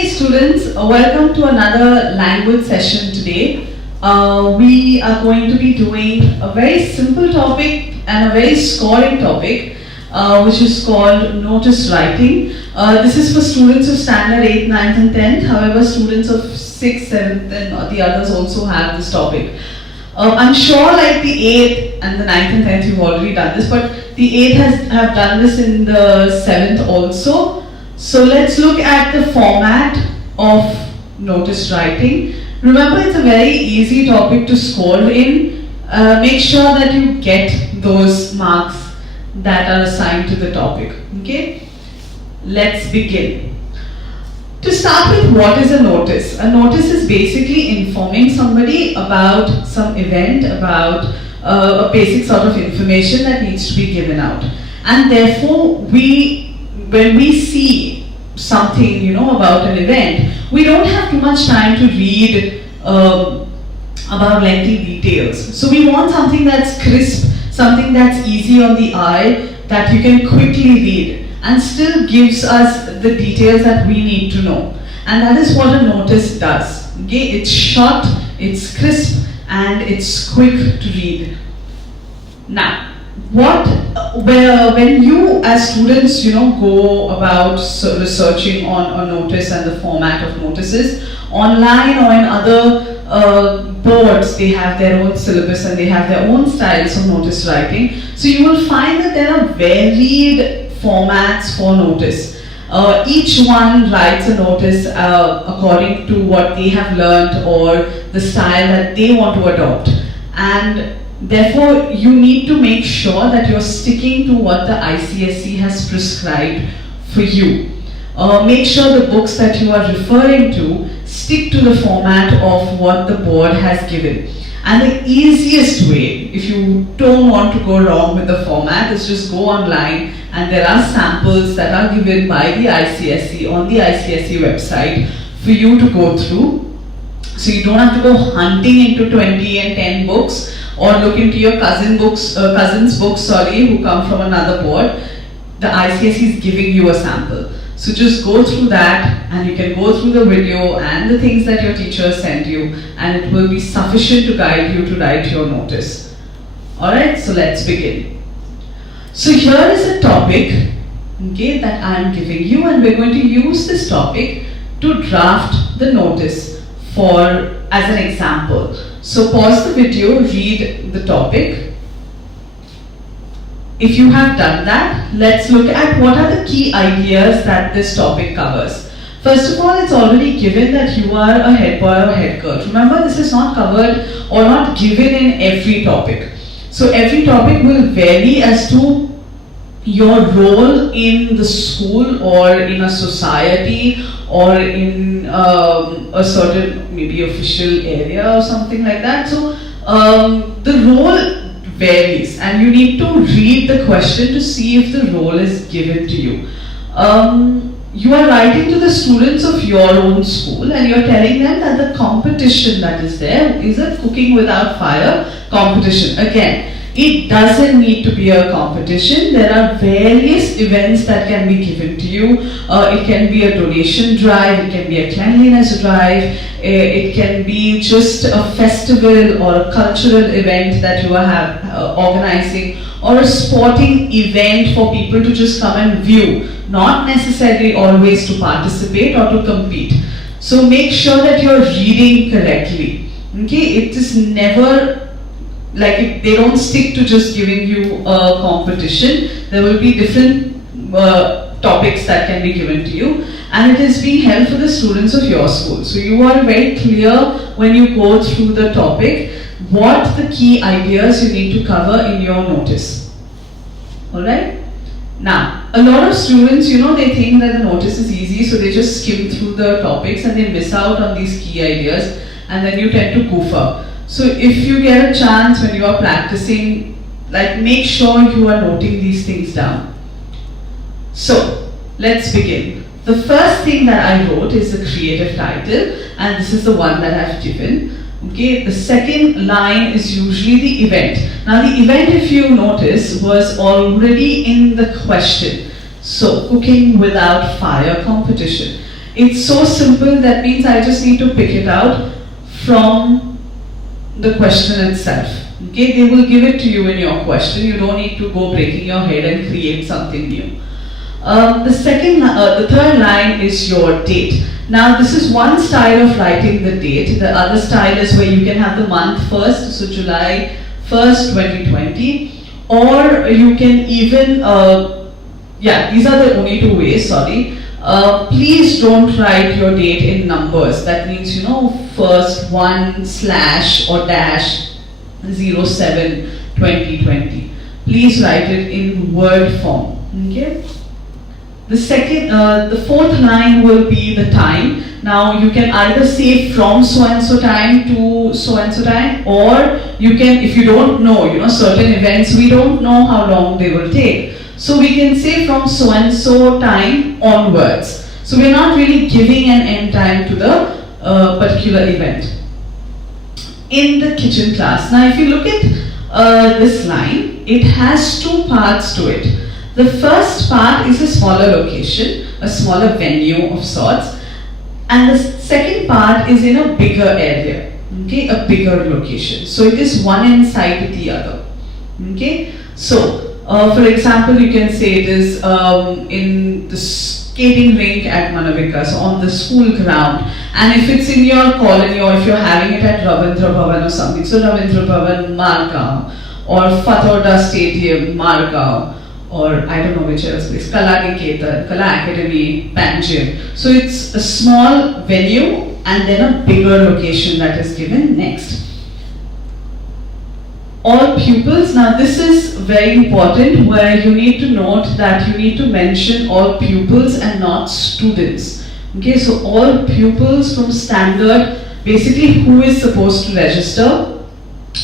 Hey students, welcome to another language session today. We are going to be doing a very simple topic and a very scoring topic, which is called notice writing. This is for students of standard 8th, 9th and 10th. However, students of 6th, 7th and the others also have this topic. I'm sure like the 8th and the 9th and 10th you've already done this, but the 8th have done this in the 7th also. So let's look at the format of notice writing. Remember, it's a very easy topic to score in. Make sure that you get those marks that are assigned to the topic. Okay? Let's begin. To start with, what is a notice? A notice is basically informing somebody about some event, about a basic sort of information that needs to be given out. And therefore, when we see something, about an event, we don't have too much time to read about lengthy details. So we want something that's crisp, something that's easy on the eye, that you can quickly read, and still gives us the details that we need to know. And that is what a notice does. Okay? It's short, it's crisp, and it's quick to read. Now, when you as students, go about researching on a notice and the format of notices, online or in other boards, they have their own syllabus and they have their own styles of notice writing. So you will find that there are varied formats for notice. Each one writes a notice according to what they have learned or the style that they want to adopt. And therefore, you need to make sure that you're sticking to what the ICSE has prescribed for you. Make sure the books that you are referring to stick to the format of what the board has given. And the easiest way, if you don't want to go wrong with the format, is just go online, and there are samples that are given by the ICSE on the ICSE website for you to go through. So you don't have to go hunting into 20 and 10 books, or look into your cousin's books, who come from another board. The ICSE is giving you a sample. So just go through that, and you can go through the video and the things that your teacher sent you, and it will be sufficient to guide you to write your notice. Alright, so let's begin. So here is a topic, okay, that I am giving you, and we're going to use this topic to draft the notice as an example. So pause the video, read the topic. If you have done that, let's look at what are the key ideas that this topic covers. First of all, it's already given that you are a head boy or head girl. Remember, this is not covered or not given in every topic. So every topic will vary as to your role in the school or in a society or in a certain maybe official area or something like that. So the role varies, and you need to read the question to see if the role is given to you. You are writing to the students of your own school, and you're telling them that the competition that is there is a cooking without fire competition. Again, it doesn't need to be a competition. There are various events that can be given to you. It can be a donation drive, it can be a cleanliness drive, it can be just a festival or a cultural event that you are organizing, or a sporting event for people to just come and view, not necessarily always to participate or to compete. So make sure that you're reading correctly. Okay, it is never they don't stick to just giving you a competition. There will be different topics that can be given to you, and it is being held for the students of your school. So you are very clear when you go through the topic what the key ideas you need to cover in your notice. Alright? Now, a lot of students, they think that the notice is easy, so they just skim through the topics and they miss out on these key ideas, and then you tend to goof up. So if you get a chance when you are practicing, make sure you are noting these things down. So let's begin. The first thing that I wrote is the creative title, and this is the one that I've given. Okay, the second line is usually the event. Now the event, if you notice, was already in the question. So cooking without fire competition. It's so simple, that means I just need to pick it out from the question itself. Okay, they will give it to you in your question. You don't need to go breaking your head and create something new. The third line is your date. Now this is one style of writing the date. The other style is where you can have the month first, so July 1st, 2020, or you can even, these are the only two ways, sorry. Please don't write your date in numbers. That means, first 1/ or dash 07 2020. Please write it in word form. Okay. The fourth line will be the time. Now you can either say from so and so time to so and so time, or you can, if you don't know, certain events, we don't know how long they will take. So we can say from so and so time onwards. So we're not really giving an end time to the particular event. In the kitchen class. Now if you look at this line, it has two parts to it. The first part is a smaller location, a smaller venue of sorts, and the second part is in a bigger area, okay, a bigger location. So it is one inside the other, okay. So for example, you can say it is in the skating rink at Manavika, so on the school ground. And if it's in your colony, or if you're having it at Ravindra Bhavan or something, so Ravindra Bhavan, Margao, or Fatorda Stadium, Margao, or I don't know which else place, Kala Niketan, Kala Academy, Panjim. So it's a small venue and then a bigger location that is given next. All pupils, now this is very important, where you need to note that you need to mention all pupils and not students. Okay, so all pupils from standard, basically who is supposed to register.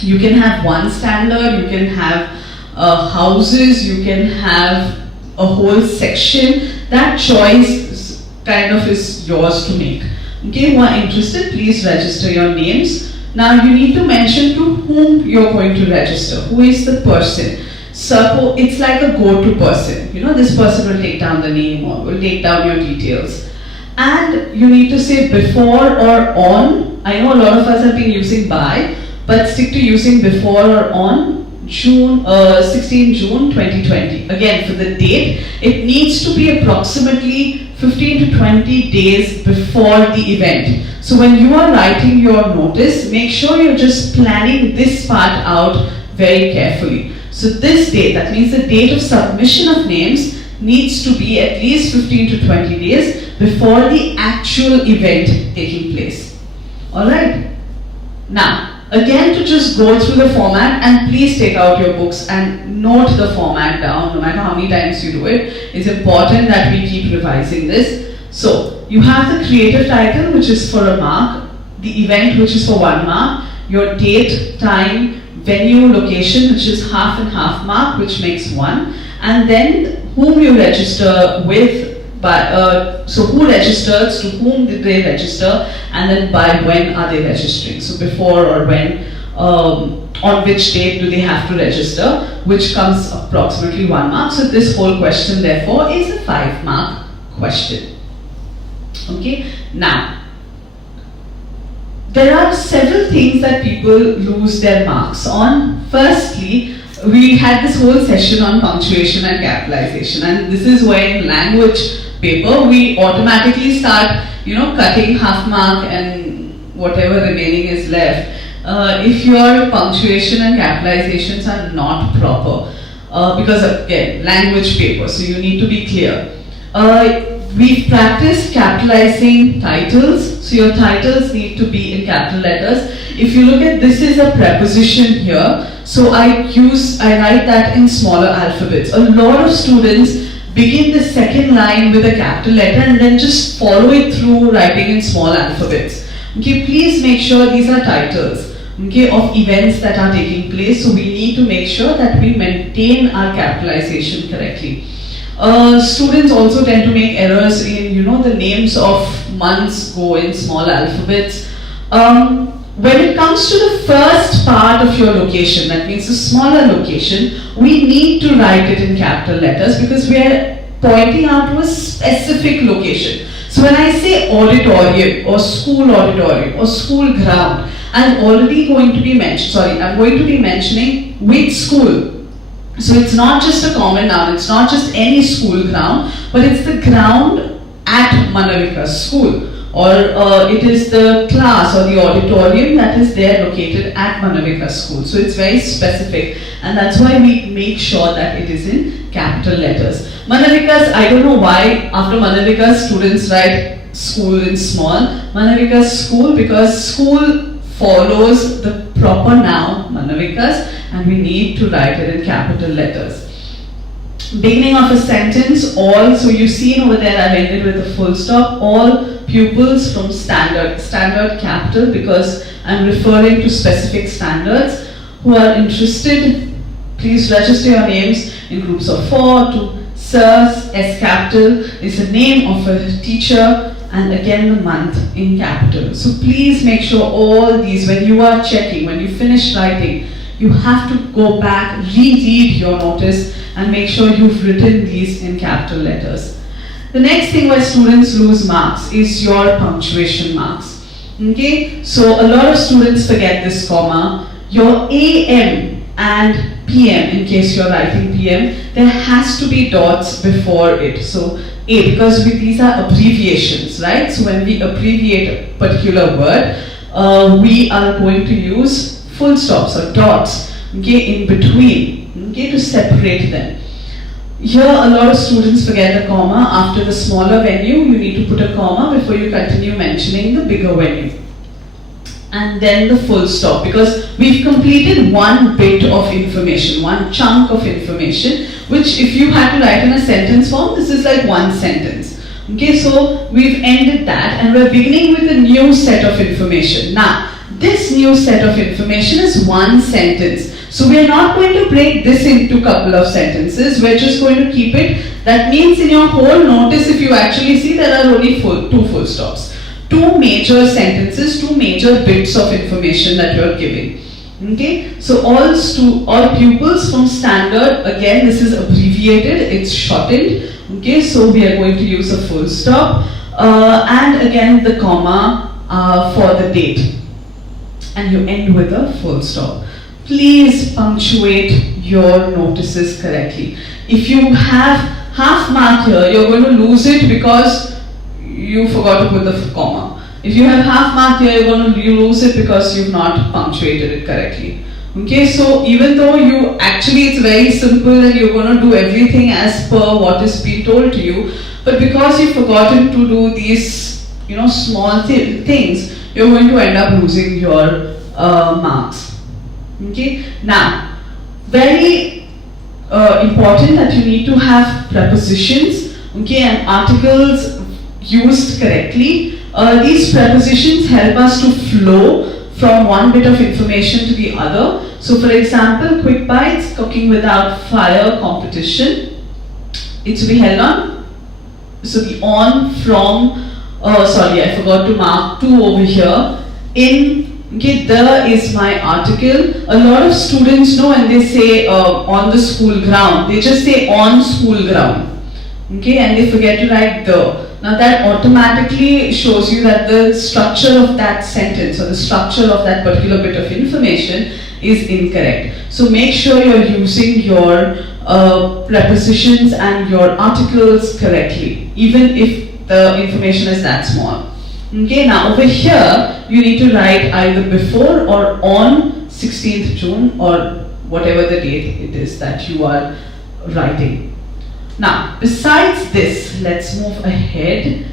You can have one standard, you can have houses, you can have a whole section. That choice kind of is yours to make. Okay, who are interested, please register your names. Now you need to mention to whom you're going to register. Who is the person? Suppose it's like a go-to person. This person will take down the name or will take down your details. And you need to say before or on. I know a lot of us have been using by, but stick to using before or on 16 June 2020. Again, for the date, it needs to be approximately 15 to 20 days before the event. So when you are writing your notice, make sure you're just planning this part out very carefully. So this date, that means the date of submission of names, needs to be at least 15 to 20 days before the actual event taking place. Alright? Now, again, to just go through the format, and please take out your books and note the format down, no matter how many times you do it. It's important that we keep revising this. So, you have the creative title, which is for a mark, the event, which is for 1 mark, your date, time, venue, location, which is half and half mark, which makes 1, and then whom you register with, so who registers, to whom did they register, and then by when are they registering. So before or when, on which date do they have to register, which comes approximately 1 mark. So this whole question therefore is a 5 mark question. Okay, now there are several things that people lose their marks on. Firstly, we had this whole session on punctuation and capitalization, and this is where in language paper we automatically start cutting half mark and whatever remaining is left if your punctuation and capitalizations are not proper, because again, language paper, so you need to be clear. We've practiced capitalizing titles, so your titles need to be in capital letters. If you look at this, is a preposition here, so I write that in smaller alphabets. A lot of students begin the second line with a capital letter and then just follow it through writing in small alphabets. Okay, please make sure these are titles, okay, of events that are taking place, so we need to make sure that we maintain our capitalization correctly. Students also tend to make errors in, the names of months go in small alphabets. When it comes to the first part of your location, that means the smaller location, we need to write it in capital letters because we are pointing out to a specific location. So when I say auditorium or school ground, I'm going to be mentioning which school. So it's not just a common noun, it's not just any school ground, but it's the ground at Manavika school, or it is the class or the auditorium that is there located at Manavika school. So it's very specific, and that's why we make sure that it is in capital letters. Manavikas, I don't know why after Manavika students write school in small. Manavika school, because school follows the proper noun Manavikas, and we need to write it in capital letters. Beginning of a sentence, all, so you've seen over there I've ended with a full stop, all pupils from standard capital, because I'm referring to specific standards. Who are interested, please register your names in groups of 4 to Sirs. S capital is the name of a teacher, and again the month in capital. So please make sure all these, when you are checking, when you finish writing, you have to go back, reread your notice, and make sure you've written these in capital letters. The next thing where students lose marks is your punctuation marks. Okay, so a lot of students forget this comma. Your AM and PM, in case you're writing PM, there has to be dots before it. So A, because these are abbreviations, right? So when we abbreviate a particular word, we are going to use full stops or dots, okay, in between, okay, to separate them. Here a lot of students forget the comma. After the smaller venue, you need to put a comma before you continue mentioning the bigger venue. And then the full stop, because we've completed one bit of information, one chunk of information, which if you had to write in a sentence form, this is like one sentence. Okay, so we've ended that, and we're beginning with a new set of information. Now, this new set of information is one sentence. So we're not going to break this into a couple of sentences, we're just going to keep it. That means in your whole notice, if you actually see, there are only two full stops. Two major sentences, two major bits of information that you're giving. Okay, so all pupils from standard, again this is abbreviated, it's shortened. Okay, so we are going to use a full stop and again the comma for the date, and you end with a full stop. Please punctuate your notices correctly. If you have half mark here, you're going to lose it because you forgot to put the comma. If you have half mark here, you're going to lose it because you've not punctuated it correctly. Okay, so even though it's very simple and you're going to do everything as per what is being told to you, but because you've forgotten to do these, small things, you're going to end up losing your marks. Okay, now, very important that you need to have prepositions, okay, and articles used correctly. These prepositions help us to flow from one bit of information to the other. So for example, quick bites, cooking without fire, competition. It should be held on. So the on, from, sorry, I forgot to mark 2 over here. In, okay, the is my article. A lot of students know when they say on the school ground, they just say on school ground. Okay, and they forget to write the. Now that automatically shows you that the structure of that sentence or the structure of that particular bit of information is incorrect. So make sure you're using your prepositions and your articles correctly, even if the information is that small. Okay, now over here, you need to write either before or on 16th June or whatever the date it is that you are writing. Now, besides this, let's move ahead.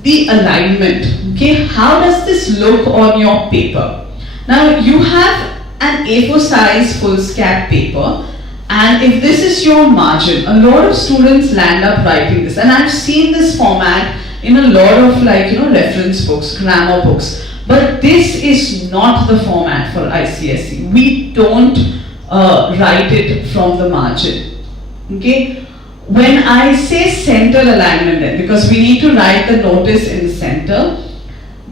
The alignment, okay, how does this look on your paper? Now, you have an A4 size foolscap paper, and if this is your margin, a lot of students land up writing this, and I've seen this format in a lot of reference books, grammar books, but this is not the format for ICSE. We don't write it from the margin, okay? When I say center alignment then, because we need to write the notice in the center,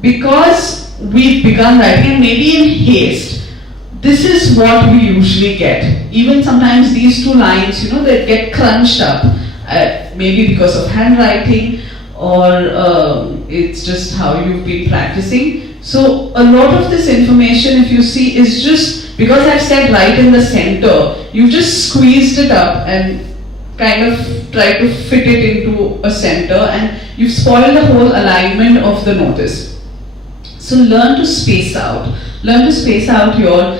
because we've begun writing and maybe in haste, this is what we usually get. Even sometimes these two lines, they get crunched up, maybe because of handwriting, or it's just how you've been practicing. So a lot of this information, if you see, is just because I've said right in the center, you've just squeezed it up and kind of tried to fit it into a center, and you've spoiled the whole alignment of the notice. So learn to space out. Learn to space out your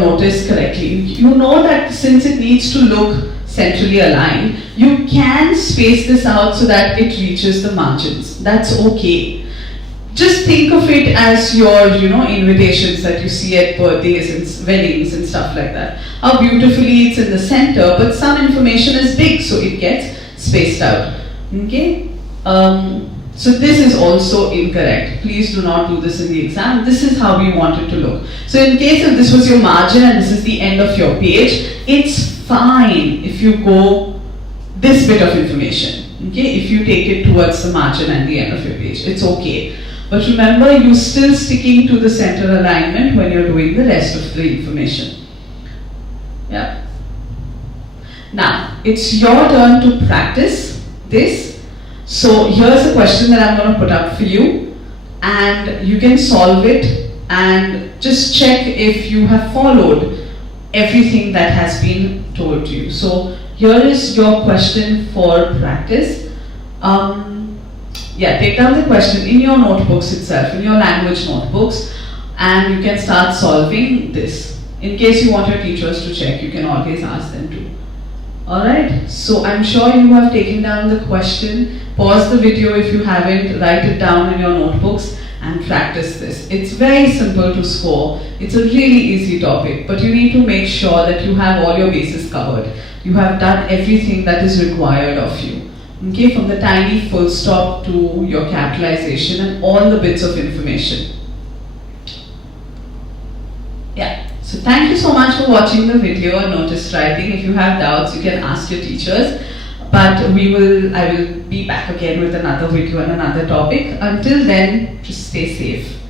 notice correctly. You know that since it needs to look centrally aligned, you can space this out so that it reaches the margins. That's okay. Just think of it as your, invitations that you see at birthdays and weddings and stuff like that. How beautifully it's in the center, but some information is big, so it gets spaced out. Okay? So this is also incorrect. Please do not do this in the exam. This is how we want it to look. So in case if this was your margin and this is the end of your page, it's fine if you go this bit of information. Okay? If you take it towards the margin and the end of your page, it's okay. But remember, you're still sticking to the center alignment when you're doing the rest of the information. Yeah. Now, it's your turn to practice this. So here's a question that I'm going to put up for you, and you can solve it and just check if you have followed everything that has been told to you. So here is your question for practice. Take down the question in your notebooks itself, in your language notebooks, and you can start solving this. In case you want your teachers to check, you can always ask them to. Alright, so I'm sure you have taken down the question. Pause the video if you haven't, write it down in your notebooks and practice this. It's very simple to score. It's a really easy topic, but you need to make sure that you have all your bases covered. You have done everything that is required of you. Okay, from the tiny full stop to your capitalization and all the bits of information. Yeah, so thank you so much for watching the video on notice writing. If you have doubts, you can ask your teachers. But I will be back again with another video on another topic. Until then, just stay safe.